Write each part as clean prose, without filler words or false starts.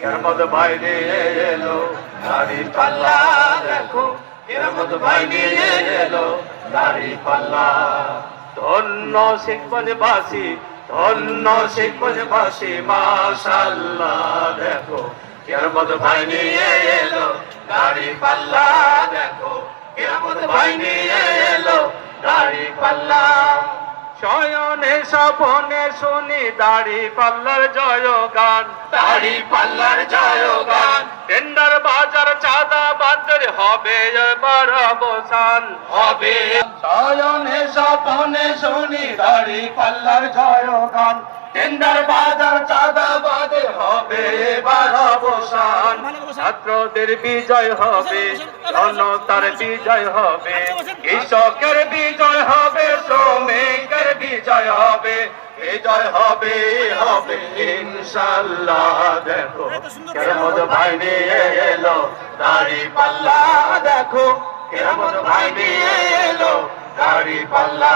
কেরামত ভাই নিয়ে এলো দাড়ি পাল্লা দেখো কেরামত ভাই নিয়ে এলো দাড়ি পাল্লা ধন্য শিখবনবাসী ধন্য শিখবনবাসী মাশাআল্লাহ দেখো কেরামত ভাই নিয়ে এলো দাড়ি পাল্লা দেখো কেরামত ভাই নিয়ে এলো দাড়ি পাল্লা শয়নে স্বপনে শুনি দাড়ি পাল্লার জয়গান দাড়ি পাল্লার জয়গান টেন্ডার বাজার চাঁদা বাজার হবে এবার অবসান হবে শয়নে স্বপনে শুনি দাড়ি পাল্লার জয়গান টেন্ডার বাজার চাঁদা বাজার হবে এবার অবসান ছাত্রদের বিজয় হবে জনতার বিজয় হবে কৃষকের বিজয় হবে শ্রমিকের বিজয় হবে বিজয় হবে হবে ইনশাআল্লাহ দেখো কেরামত ভাই নিয়ে এলো দাড়ি পাল্লা দেখো কেরামত ভাই নিয়ে এলো দাড়ি পাল্লা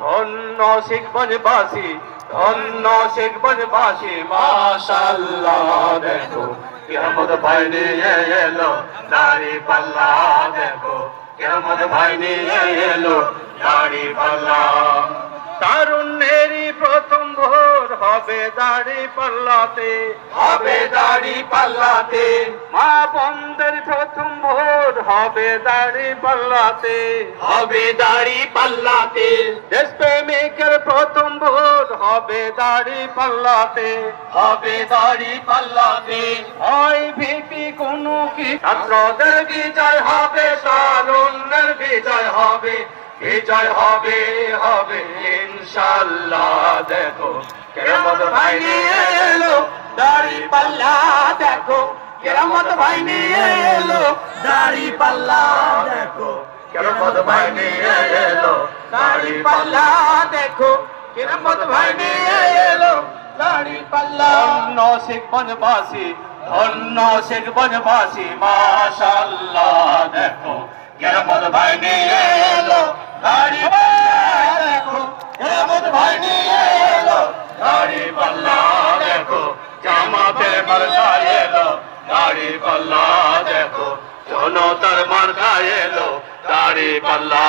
ধন্য শিখবনবাসী ধন্য শিখবনবাসী মাশাআল্লাহ দেখো কেরামত ভাই নিয়ে এলো দাড়ি পাল্লা দেখো কেরামত ভাই নিয়ে এলো দাড়ি পাল্লা তারুণ্যেরই প্রথম ভোর হবে দাড়ি পাল্লাতে হবে দাড়ি পাল্লাতে মা বন্ধের প্রথম ভোর হবে দাড়ি পাল্লাতে হবে দাড়ি পাল্লাতে দেশপ্রেমিকের প্রথম ভোর হবে দাড়ি পাল্লাতে হবে দাড়ি পাল্লাতে হয় ভীতি কোনো কি ছাত্রদের বিজয় হবে তারুণ্যের বিজয় হবে বিজয় হবে হবে ইনশাআল্লাহ দেখো কেরামত ভাই নিয়ে এলো দাড়ি পাল্লা দেখো কেরামত ভাই নিয়ে এলো দাড়ি পাল্লা দেখো কেরামত ভাই নিয়ে এলো দাড়ি পাল্লা দেখো কেরামত ভাই নিয়ে এলো দাড়ি পাল্লা ধন্য শিখবনবাসী ধন্য শিখবনবাসী মাশাআল্লাহ দেখো কেরামত ভাই নিয়ে এলো দাড়ি পাল্লা দেখো কেরামত ভাই নিয়ে এলো দাড়ি পাল্লা দেখো জামাতের মার্কা এলো দাড়ি পাল্লা দেখো জনতার মার্কা এলো দাড়ি পাল্লা